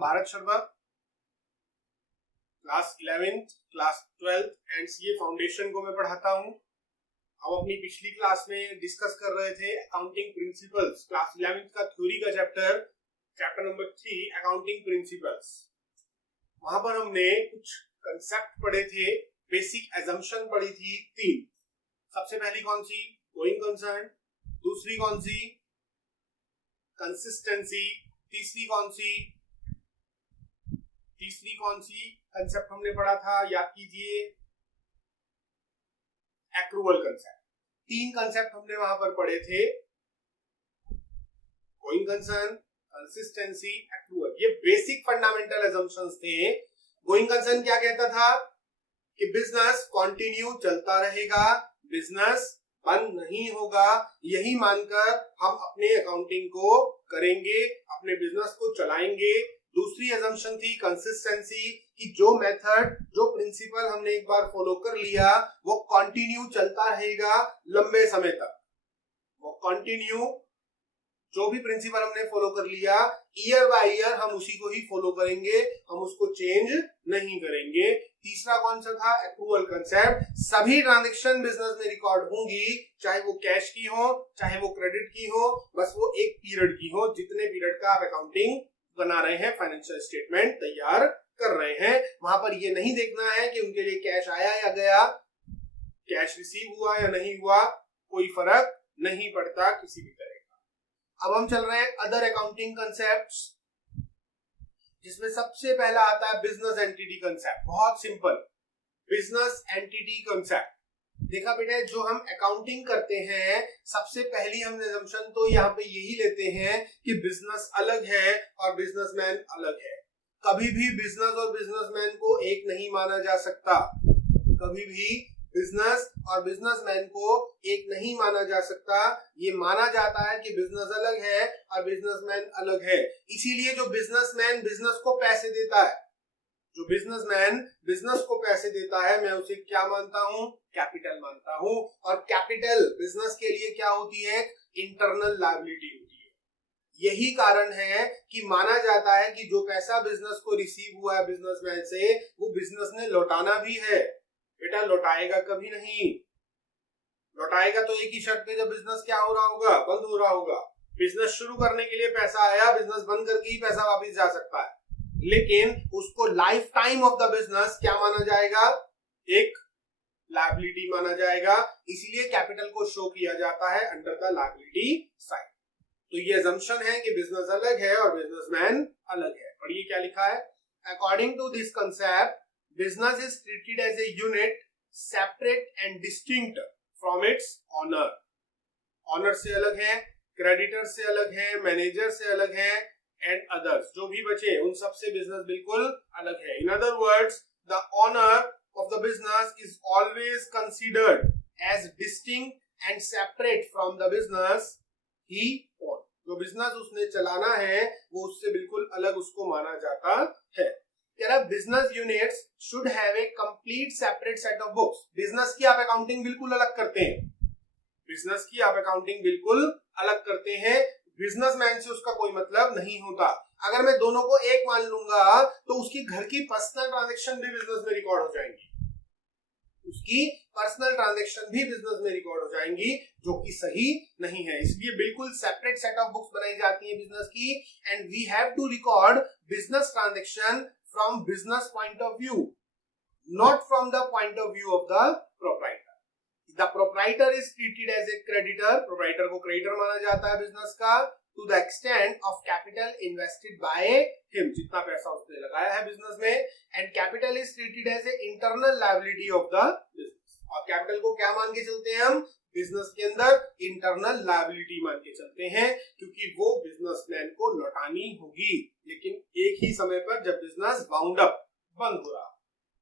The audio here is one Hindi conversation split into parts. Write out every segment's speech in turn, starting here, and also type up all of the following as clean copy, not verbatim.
Bharat Sharma, class 11th, class 12th and CA foundation को मैं पढ़ाता हूँ। हम अपनी पिछली क्लास में डिस्कस कर रहे थे अकाउंटिंग प्रिंसिपल्स, क्लास 11th का थ्योरी का चैप्टर नंबर 3 अकाउंटिंग प्रिंसिपल्स। वहां पर हमने कुछ कंसेप्ट पढ़े थे, बेसिक एजम्पशन पढ़ी थी 3। सबसे पहली कौन सी? Going concern. दूसरी कौन सी? कंसिस्टेंसी। तीसरी कौन सी कंसेप्ट हमने पढ़ा था? याद कीजिए, एक्रूवल कंसेप्ट। 3 कंसेप्ट हमने वहां पर पढ़े थे, गोइंग कंसर्न, कंसिस्टेंसी, एक्रूवल। ये बेसिक फंडामेंटल असम्पशंस थे। गोइंग कंसर्न क्या कहता था कि बिजनेस कंटिन्यू चलता रहेगा, बिजनेस बंद नहीं होगा, यही मानकर हम अपने अकाउंटिंग को करेंगे, अपने बिजनेस को चलाएंगे। दूसरी असम्पशन थी कंसिस्टेंसी, कि जो मेथड, जो प्रिंसिपल हमने एक बार फॉलो कर लिया वो कंटिन्यू चलता रहेगा लंबे समय तक। वो कंटिन्यू, जो भी प्रिंसिपल हमने फॉलो कर लिया, ईयर बाय ईयर हम उसी को ही फॉलो करेंगे, हम उसको चेंज नहीं करेंगे। तीसरा कौन सा था? Accrual concept. सभी ट्रांजैक्शन बिजनेस में रिकॉर्ड होंगी, चाहे वो कैश की हो, चाहे वो क्रेडिट की हो, बस वो एक पीरियड की हो, जितने पीरियड का आप अकाउंटिंग बना रहे हैं, फाइनेंशियल स्टेटमेंट तैयार कर रहे हैं। वहां पर ये नहीं देखना है कि उनके लिए कैश आया या गया, कैश रिसीव हुआ या नहीं हुआ, कोई फर्क नहीं पड़ता किसी भी तरह का। अब हम चल रहे हैं अदर अकाउंटिंग कंसेप्ट्स, जिसमें सबसे पहला आता है बिजनेस एंटिटी कंसेप्ट। बहुत सिंपल, बिजनेस एंटिटी कंसेप्ट। देखा बेटा, जो हम अकाउंटिंग करते हैं, सबसे पहली हमने असम्पशन तो यहाँ पे यही लेते हैं कि बिजनेस अलग है और बिजनेसमैन अलग है। कभी भी बिजनेस और बिजनेसमैन को एक नहीं माना जा सकता, कभी भी बिजनेस और बिजनेसमैन को एक नहीं माना जा सकता। ये माना जाता है कि बिजनेस अलग है और बिजनेसमैन अलग है। इसीलिए जो बिजनेसमैन बिजनेस को पैसे देता है, जो बिजनेसमैन बिजनेस को पैसे देता है, मैं उसे क्या मानता हूं? कैपिटल मानता हूं। और कैपिटल बिजनेस के लिए क्या होती है? इंटरनल लायबिलिटी होती है। यही कारण है कि माना जाता है कि जो पैसा बिजनेस को रिसीव हुआ है बिजनेसमैन से, वो बिजनेस ने लौटाना भी है। बेटा, लौटाएगा कभी नहीं, लौटाएगा तो एक ही शर्त पे, जब बिजनेस क्या हो रहा होगा? बंद हो रहा होगा। बिजनेस शुरू करने के लिए पैसा आया, बिजनेस बंद करके ही पैसा वापस जा सकता है, लेकिन उसको life time of the business क्या माना जाएगा? एक लायबिलिटी माना जाएगा। इसीलिए कैपिटल को शो किया जाता है अंडर द लायबिलिटी साइड। तो ये असम्पशन है कि बिजनेस अलग है और बिजनेसमैन अलग है। पढ़िए क्या लिखा है। According to this concept, business is treated as a unit separate and distinct from its owner. Owner से अलग है, creditor से अलग है, manager से अलग है, and others, जो भी बचे उन सब से बिजनेस बिल्कुल अलग है। In other words, the owner of the business is always considered as distinct and separate from the business he owns. जो बिजनेस उसने चलाना है वो उससे बिल्कुल अलग उसको माना जाता है। Business units should have a complete separate set of books. Business की आप अकाउंटिंग बिल्कुल अलग करते हैं, बिजनेस की आप अकाउंटिंग बिल्कुल अलग करते हैं, बिजनेसमैन से उसका कोई मतलब नहीं होता। अगर मैं दोनों को एक मान लूंगा तो उसकी घर की पर्सनल ट्रांजैक्शन भी बिजनेस में रिकॉर्ड हो जाएंगी, उसकी पर्सनल ट्रांजैक्शन भी बिजनेस में रिकॉर्ड हो जाएंगी, जो कि सही नहीं है। इसलिए बिल्कुल सेपरेट सेट ऑफ बुक्स बनाई जाती है बिजनेस की, and we have to record business transaction from business point of view, not from the point of view of the proprietor. The proprietor is treated as a creditor. proprietor को creditor माना जाता है बिजनेस का, to the extent of capital invested by him, जितना पैसा उसने लगाया है बिजनेस में, and capital is treated as a internal liability of the business. और कैपिटल को क्या मान के चलते हैं हम? बिजनेस के अंदर इंटरनल लायबिलिटी मान के चलते हैं, क्योंकि वो बिजनेसमैन को लौटानी होगी, लेकिन एक ही समय पर जब बिजनेस बाउंड अप, बंद हो रहा।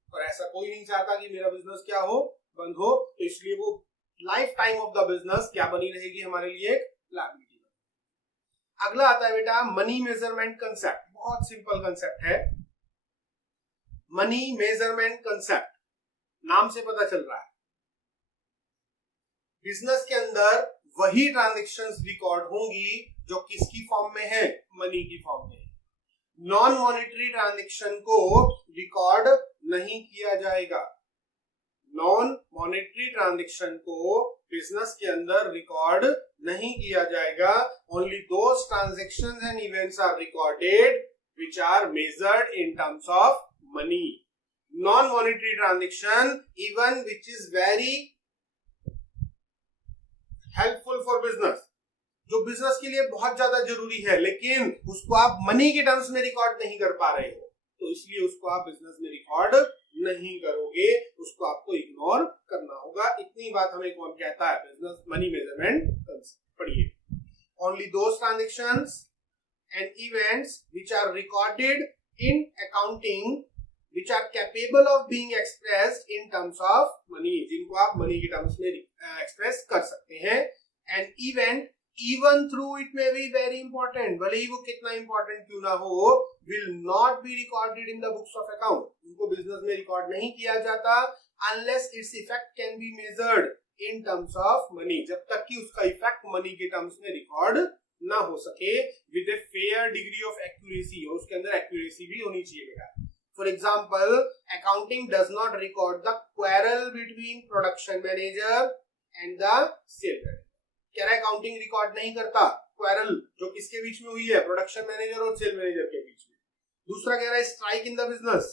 और ऐसा कोई नहीं चाहता कि मेरा बिजनेस क्या हो? बंद हो। तो इसलिए वो life time of the business क्या बनी रहेगी हमारे लिए? एक लायबिलिटी। अगला आता है बेटा मनी मेजरमेंट कंसेप्ट। बहुत सिंपल कंसेप्ट है मनी मेजरमेंट कंसेप्ट, नाम से पता चल रहा है बिजनेस के अंदर वही ट्रांजैक्शंस रिकॉर्ड होंगी जो किसकी फॉर्म में है? मनी की फॉर्म में। नॉन मॉनेटरी ट्रांजैक्शन को रिकॉर्ड नहीं किया जाएगा। नॉन मॉनेटरी ट्रांजैक्शन को बिजनेस के अंदर रिकॉर्ड नहीं किया जाएगा। Only those transactions and events are recorded which are measured in terms of money. Non monetary transaction even which is very helpful for business, जो बिजनेस के लिए बहुत ज्यादा जरूरी है, लेकिन उसको आप मनी के टर्म्स में रिकॉर्ड नहीं कर पा रहे हो, तो इसलिए उसको आप बिजनेस में रिकॉर्ड नहीं करोगे, उसको आपको इग्नोर करना होगा। इतनी बात हमें कौन कहता है? Business money measurement concept. पढ़िए, only those transactions and events which are recorded in accounting which are capable of being expressed in terms of money, जिनको आप मनी के टर्म्स में एक्सप्रेस कर सकते हैं। And event even through it may be very important, भले ही वो कितना इंपॉर्टेंट क्यों ना हो, will not be recorded in the books of account, उनको बिजनेस में रिकॉर्ड नहीं किया जाता unless its effect can be measured in terms of money, जब तक कि उसका इफेक्ट मनी के टर्म्स में रिकॉर्ड ना हो सके with a fair degree of accuracy, और उसके अंदर एक्यूरेसी भी होनी चाहिए बेटा। For example, accounting does not record the quarrel between production manager and the sales manager. कह रहा है अकाउंटिंग रिकॉर्ड नहीं करता क्वेरल जो किसके बीच में हुई है? प्रोडक्शन मैनेजर और सेल मैनेजर के बीच में। दूसरा कह रहा है strike in the business,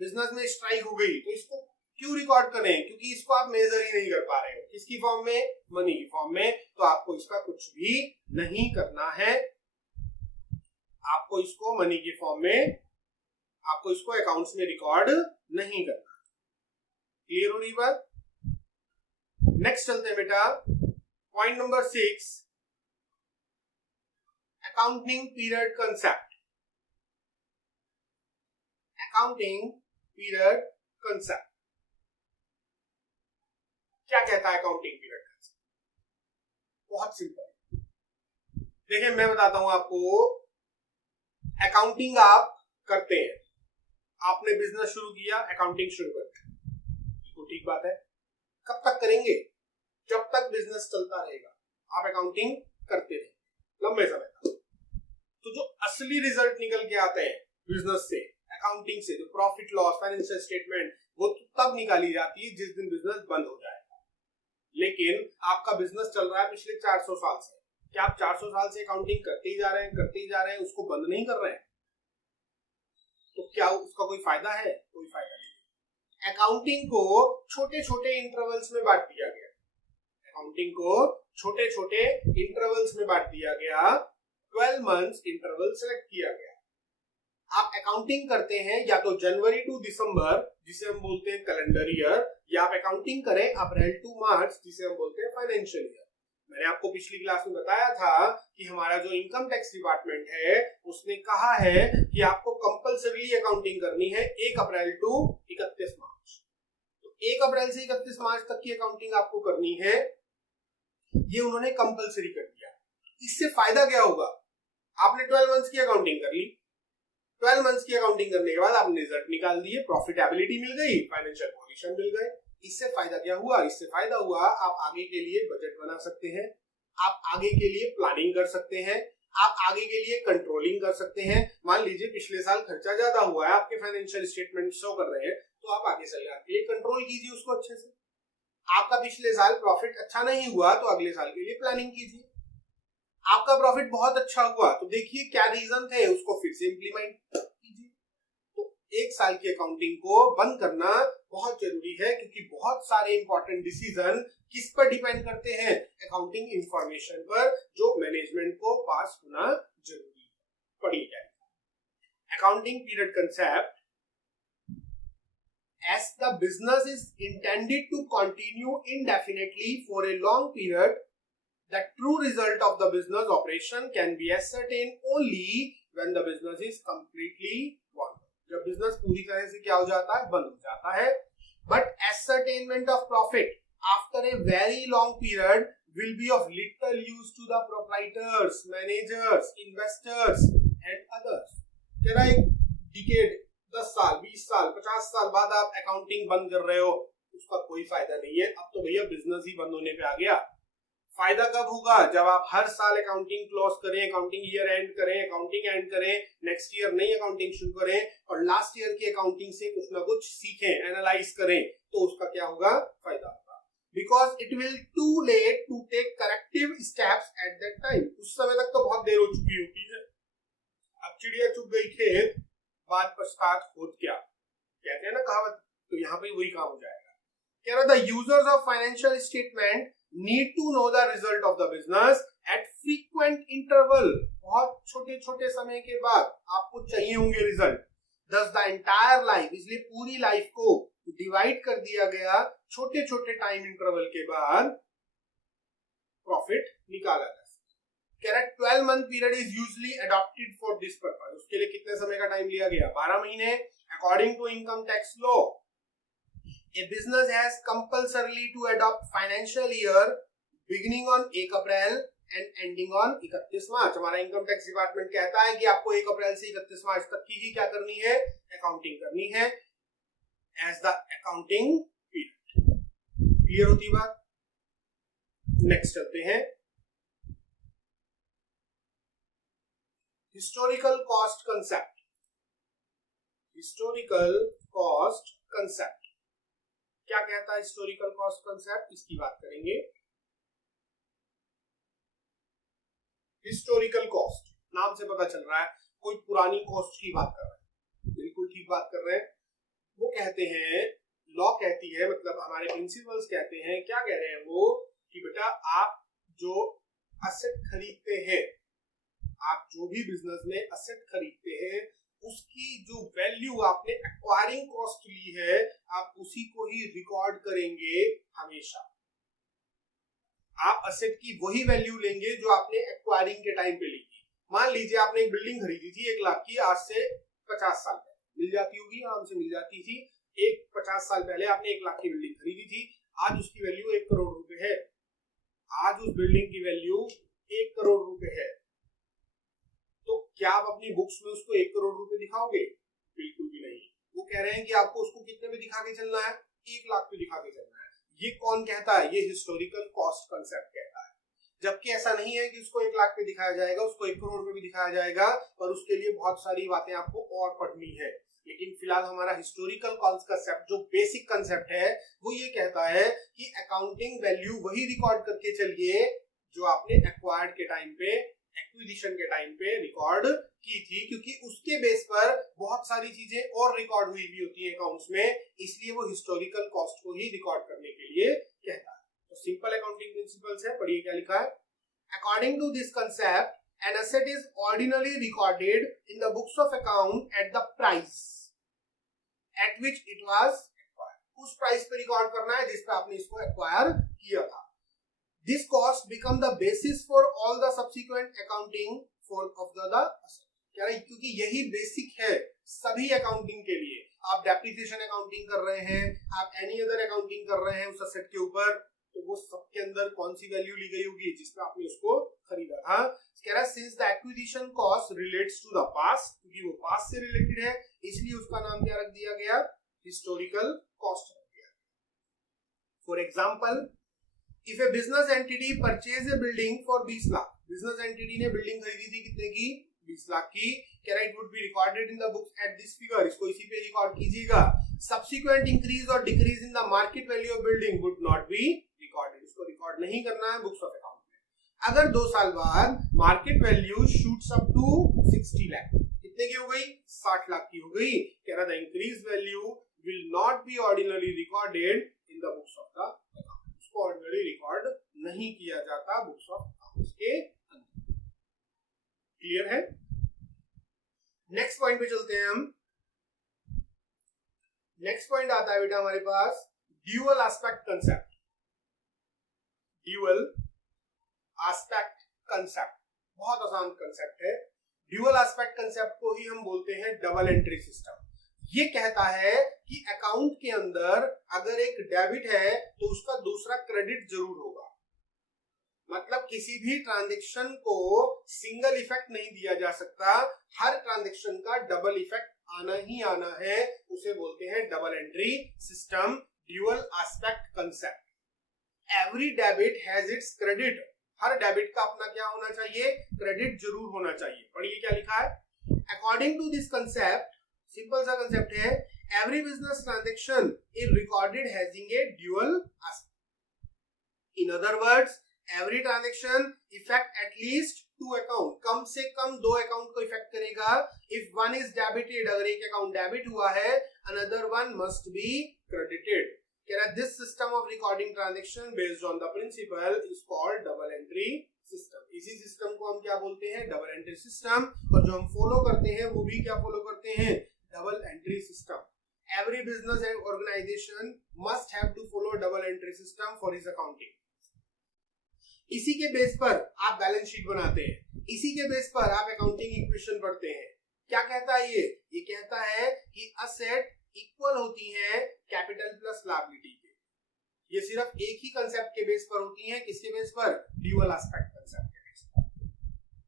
business में स्ट्राइक हो गई, तो इसको क्यों रिकॉर्ड करें? क्योंकि इसको आप मेजर ही नहीं कर पा रहे हो। किसकी फॉर्म में? मनी की फॉर्म में। तो आपको इसका कुछ भी नहीं करना है, आपको इसको मनी की फॉर्म में, आपको इसको अकाउंट्स में रिकॉर्ड नहीं करना। क्लियर हो रही बात? नेक्स्ट चलते हैं बेटा, point number 6, accounting period concept. Accounting period concept क्या कहता है? अकाउंटिंग पीरियड कंसेप्ट बहुत सिंपल। देखिए मैं बताता हूं आपको, अकाउंटिंग आप करते हैं, आपने बिजनेस शुरू किया, अकाउंटिंग शुरू करते हैं, तो ठीक बात है। कब तक करेंगे? जब तक बिजनेस चलता रहेगा आप अकाउंटिंग करते रहे लंबे समय तक। तो जो असली रिजल्ट निकल के आते हैं बिजनेस से, अकाउंटिंग से, जो प्रॉफिट लॉस, फाइनेंशियल स्टेटमेंट, वो तब निकाली जाती है जिस दिन बिजनेस बंद हो जाएगा। लेकिन आपका बिजनेस चल रहा है पिछले 400 साल से, क्या आप 400 साल से अकाउंटिंग करते ही जा रहे हैं, करते ही जा रहे हैं, उसको बंद नहीं कर रहे हैं? तो क्या उसका कोई फायदा है? कोई फायदा नहीं। अकाउंटिंग को छोटे छोटे इंटरवल्स में बांट दिया गया, अकाउंटिंग को छोटे छोटे इंटरवल्स में बांट दिया गया, 12 मंथ्स इंटरवल सेलेक्ट किया गया। आप अकाउंटिंग करते हैं या तो जनवरी टू दिसंबर, जिसे हम बोलते हैं कैलेंडर ईयर, या आप अकाउंटिंग करें अप्रैल टू मार्च, जिसे हम बोलते हैं फाइनेंशियल ईयर। मैंने आपको पिछली क्लास में बताया था कि हमारा जो इनकम टैक्स डिपार्टमेंट है उसने कहा है कि आपको कंपलसरी अकाउंटिंग करनी है 1 अप्रैल टू 31 मार्च। तो 1 अप्रैल से 31 मार्च तक की अकाउंटिंग आपको करनी है, ये उन्होंने कंपलसरी कर दिया। इससे फायदा क्या होगा? आपने 12 मंथ्स की अकाउंटिंग कर ली, 12 मंथ्स की अकाउंटिंग करने के बाद आपने रिजल्ट निकाल दिए, प्रॉफिटेबिलिटी मिल गई, फाइनेंशियल पोजीशन मिल गए। इससे फायदा क्या हुआ? इससे फायदा हुआ आप आगे के लिए बजट बना सकते हैं, आप आगे के लिए प्लानिंग कर सकते हैं, आप आगे के लिए कंट्रोलिंग कर सकते हैं। मान लीजिए पिछले साल खर्चा ज्यादा हुआ है, आपके फाइनेंशियल स्टेटमेंट शो कर रहे हैं, तो आप आगे साल के लिए कंट्रोल कीजिए उसको अच्छे से। आपका पिछले साल प्रॉफिट अच्छा नहीं हुआ तो अगले साल के लिए प्लानिंग कीजिए। आपका प्रॉफिट बहुत अच्छा हुआ तो देखिए क्या रीजन थे, उसको फिर से इंप्लीमेंट कीजिए। तो 1 साल की अकाउंटिंग को बंद करना बहुत जरूरी है, क्योंकि बहुत सारे इंपॉर्टेंट डिसीजन किस पर डिपेंड करते हैं? अकाउंटिंग इंफॉर्मेशन पर, जो मैनेजमेंट को पास होना जरूरी है। पढ़िए क्या accounting period concept. As the business is intended to continue indefinitely for a long period, the true result of the business operation can be ascertained only when the business is completely gone. जब बिजनेस पूरी तरह से क्या हो जाता है? बंद हो जाता है। But ascertainment of profit after a very long period will be of little use to the proprietors, managers, investors and others. कह रहा है एक डिकेड, 10 साल, 20 साल, 50 साल बाद आप अकाउंटिंग बंद कर रहे हो, उसका कोई फायदा नहीं है। अब तो भैया बिजनेस ही बंद होने पे आ गया, फायदा कब होगा? जब आप हर साल अकाउंटिंग क्लोज करें, अकाउंटिंग ईयर एंड करें, अकाउंटिंग एंड करें, नेक्स्ट ईयर नई अकाउंटिंग शुरू करें और लास्ट ईयर की अकाउंटिंग से कुछ ना कुछ सीखें, एनालाइज करें, तो उसका क्या होगा? फायदा होगा। Because it will to late to take corrective steps at that time. उस समय तक तो बहुत देर हो चुकी होती है। अब चिड़िया चुग गई खेत, बात पछतात होत क्या, कहते हैं ना कहावत, तो यहाँ पे वही काम हो जाएगा। कह रहा the users of financial statement need to know the result of the business at frequent interval। बहुत छोटे छोटे समय के बाद आपको चाहिए होंगे result. Thus the entire life, इसलिए पूरी लाइफ को डिवाइड कर दिया गया छोटे छोटे टाइम इंटरवल के बाद प्रॉफिट निकाला जा सकता। कह रहा 12 month period is usually adopted for this purpose. उसके लिए कितने समय का टाइम लिया गया? 12 महीने। According to income tax law, a business has compulsorily to adopt financial year beginning on 1 April and ending on 31 मार्च। हमारा इनकम टैक्स डिपार्टमेंट कहता है कि आपको 1 अप्रैल से 31 मार्च तक की ही क्या करनी है? अकाउंटिंग करनी है as the accounting period. Clear होती बात? नेक्स्ट चलते हैं। Historical cost concept. Historical cost concept क्या कहता है? हिस्टोरिकल कॉस्ट कंसेप्ट, इसकी बात करेंगे। हिस्टोरिकल कॉस्ट, नाम से पता चल रहा है कोई पुरानी कॉस्ट की बात कर रहे हैं। बिल्कुल ठीक बात कर रहे हैं। वो कहते हैं, लॉ कहती है, मतलब हमारे प्रिंसिपल्स कहते हैं, क्या कह रहे हैं वो, कि बेटा आप जो असेट खरीदते हैं, आप जो भी बिजनेस में असेट खरीदते हैं, उसकी जो वैल्यू आपने एक्वायरिंग कॉस्ट ली है, आप उसी को ही रिकॉर्ड करेंगे हमेशा। आप असेट की वही वैल्यू लेंगे जो आपने एक्वायरिंग के टाइम पे ली थी। मान लीजिए आपने एक बिल्डिंग खरीदी थी 1 लाख की, आज से 50 साल पहले। मिल जाती होगी, आराम से मिल जाती थी। 50 साल पहले आपने 1 लाख की बिल्डिंग खरीदी थी, आज उसकी वैल्यू 1 करोड़ रुपए है। आज उस बिल्डिंग की वैल्यू 1 करोड़ रुपए है, तो क्या आप अपनी बुक्स में उसको 1 करोड़ रुपए दिखाओगे? बिल्कुल भी नहीं। वो कह रहे हैं कि आपको उसको कितने में दिखा के चलना है? 1 लाख पे दिखा के चलना है। ये कौन कहता है? ये हिस्टोरिकल कॉस्ट कंसेप्ट कहता है। जबकि ऐसा नहीं है कि उसको 1 लाख पे दिखाया जाएगा, उसको 1 करोड़ पे भी दिखाया जाएगा, पर उसके लिए बहुत सारी बातें आपको और पढ़नी है। लेकिन फिलहाल हमारा हिस्टोरिकल कॉस्ट कंसेप्ट, जो बेसिक कंसेप्ट है, वो ये कहता है कि अकाउंटिंग वैल्यू वही रिकॉर्ड करके चलिए जो आपने एक्वायर्ड के टाइम पे, एक्विजिशन के टाइम पे रिकॉर्ड की थी, क्योंकि उसके बेस पर बहुत सारी चीजें और रिकॉर्ड हुई भी होती हैं अकाउंट्स में, इसलिए वो हिस्टोरिकल कॉस्ट को ही रिकॉर्ड करने के लिए कहता है। तो सिंपल अकाउंटिंग प्रिंसिपल्स है, पढ़िए क्या लिखा है। According to this concept, an asset is ordinarily recorded in the books of account at the price at which it was acquired। उस प्राइस पे रिकॉर्ड करना है जिस पे आपने इसको एक्वायर किया था। This cost become the basis for all the subsequent accounting for of the asset। क्या है? क्योंकि यही बेसिक है सभी अकाउंटिंग के लिए। आप डेप्रिसिएशन अकाउंटिंग कर रहे हैं, आप एनी अदर अकाउंटिंग कर रहे हैं उस असेट के ऊपर, तो वो सबके अंदर कौन सी वैल्यू ली गई होगी? जिसमें आपने उसको खरीदा था। कह रहा है since the acquisition cost relates to the past, क्योंकि वो पास्ट से रिलेटेड है, इसलिए उसका नाम क्या रख दिया गया? हिस्टोरिकल कॉस्ट रख दिया। For example, if A business entity purchase a building for 20 lakh, business entity ने बिल्डिंग खरीदी थी कितने की? 20 लाख की। कह रहा है it would be recorded in the books at this figure, इसको इसी पे रिकॉर्ड कीजिएगा। सब्सिक्वेंट इंक्रीज और decrease in the market value of building would not be recorded, इसको रिकॉर्ड नहीं करना है बुक्स ऑफ अकाउंट में। अगर 2 साल बाद market value shoots up to 60 lakh, कितने की हो गई? 60 लाख की हो गई। कह रहा the increase value will not be ordinary recorded in the books of the account, उसको ऑर्डिनरी रिकॉर्ड नहीं किया जाता बुक्स ऑफ अकाउंट्स के अंदर। क्लियर है? नेक्स्ट पॉइंट पे चलते हैं हम। नेक्स्ट पॉइंट आता है बेटा हमारे पास dual aspect concept. Dual aspect concept बहुत आसान कंसेप्ट है। ड्यूअल एस्पेक्ट कंसेप्ट को ही हम बोलते हैं डबल एंट्री सिस्टम। ये कहता है कि अकाउंट के अंदर अगर एक डेबिट है तो उसका दूसरा क्रेडिट जरूर होगा। मतलब किसी भी ट्रांजैक्शन को सिंगल इफेक्ट नहीं दिया जा सकता, हर ट्रांजैक्शन का डबल इफेक्ट आना ही आना है, उसे बोलते हैं double entry system, dual aspect concept. Every debit has its credit, her debit का अपना क्या होना चाहिए, क्रेडिट जरूर होना चाहिए। पढ़िए क्या लिखा है, according to this concept, simple सा कंसेप्ट है, every business transaction is recorded having a dual aspect. In other words, every transaction effect at least two account, कम से कम 2 अकाउंट को इफेक्ट करेगा। इफ वन इज डेबिटेड, अगर एक अकाउंट डेबिट हुआ है, another one must be credited. This system of recording transaction based on the principle is called double entry system। इसी सिस्टम को हम क्या बोलते हैं, डबल एंट्री सिस्टम। और जो हम फॉलो करते हैं वो भी क्या फॉलो करते हैं, double entry system. Every business and organisation must have to follow double entry system for his accounting. इसी के बेस पर आप बैलेंस शीट बनाते हैं, इसी के बेस पर आप अकाउंटिंग इक्वेशन पढ़ते हैं। क्या कहता है ये कहता है कि असेट इक्वल होती है कैपिटल प्लस लायबिलिटी के। ये सिर्फ एक ही कंसेप्ट के बेस पर होती है, किसके बेस पर, ड्यूअल एस्पेक्ट कंसेप्ट के बेस पर।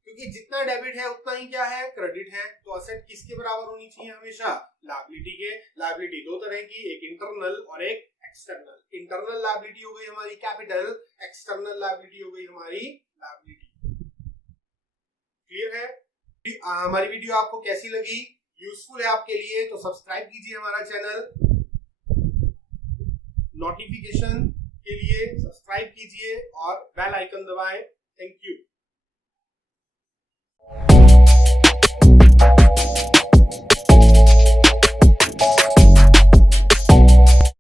क्योंकि जितना डेबिट है उतना ही क्या है, क्रेडिट है। तो असेट किसके बराबर होनी चाहिए, हमेशा लायबिलिटी के। लायबिलिटी दो तरह की, एक इंटरनल और एक एक्सटर्नल। इंटरनल लायबिलिटी हो गई हमारी कैपिटल, एक्सटर्नल लायबिलिटी हो गई हमारी लायबिलिटी। क्लियर है? हमारी वीडियो आपको कैसी लगी, यूजफुल है आपके लिए, तो सब्सक्राइब कीजिए हमारा चैनल, नोटिफिकेशन के लिए सब्सक्राइब कीजिए और बेल आइकन दबाएं। Thank you.